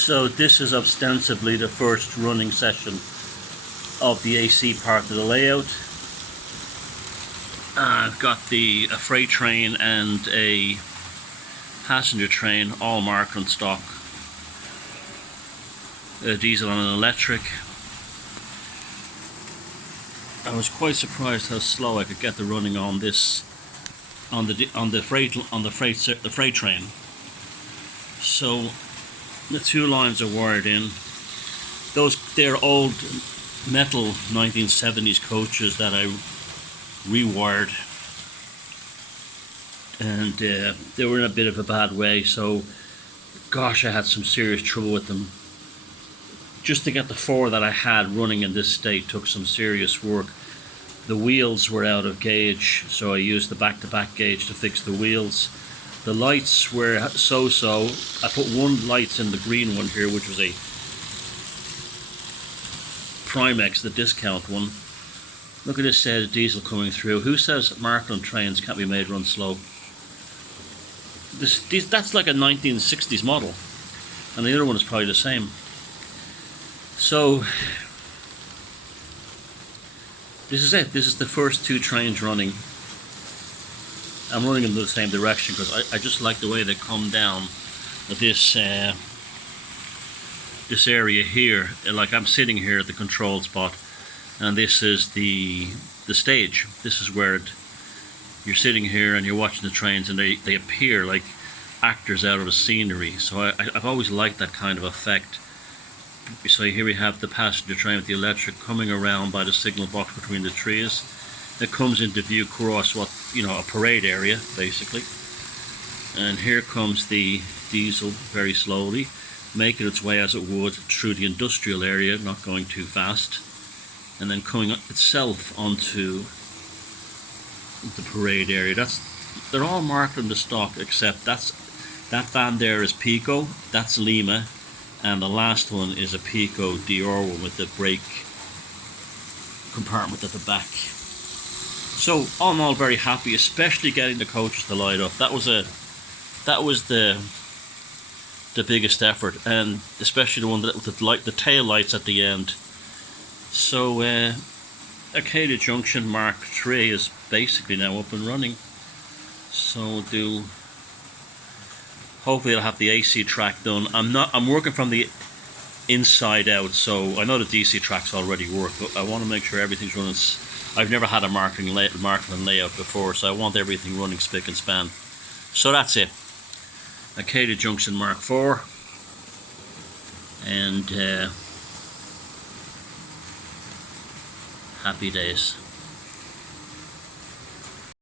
So this is ostensibly the first running session of the AC part of the layout. I've got a freight train and a passenger train, all Marklin stock. A diesel and an electric. I was quite surprised how slow I could get the running on this, on the freight train. So the two lines are wired in. They're old metal 1970s coaches that I rewired, and they were in a bit of a bad way, so gosh, I had some serious trouble with them. Just to get the four that I had running in this state took some serious work. The wheels were out of gauge, so I used the back-to-back gauge to fix the wheels. The lights were so-so. I put one light in the green one here, which was a Primex, the discount one. Look at this diesel coming through. Who says Marklin trains can't be made run slow? That's like a 1960s model, and the other one is probably the same. So this is it. This is the first two trains running. I'm running in the same direction because I just like the way they come down this this area here. Like I'm sitting here at the control spot, and this is the stage. This is where you're sitting here and you're watching the trains, and they appear like actors out of a scenery. So I've always liked that kind of effect. So here we have the passenger train with the electric coming around by the signal box between the trees. It comes into view across what, a parade area basically. And here comes the diesel very slowly, making its way as it would through the industrial area, not going too fast, and then coming itself onto the parade area. They're all marked in the stock, except that van there is Pico, that's Lima, and the last one is a Pico Dior one with the brake compartment at the back. So all in all, very happy, especially getting the coaches to light up. That was the biggest effort, and especially the one that with the tail lights at the end. So Arcadia Junction Mark III is basically now up and running. So hopefully I'll have the AC track done. I'm working from the inside out, so I know the DC tracks already work, but I want to make sure everything's running. I've never had a Marklin layout before, so I want everything running spick and span. So that's it. Arcadia Junction Mark IV, and happy days.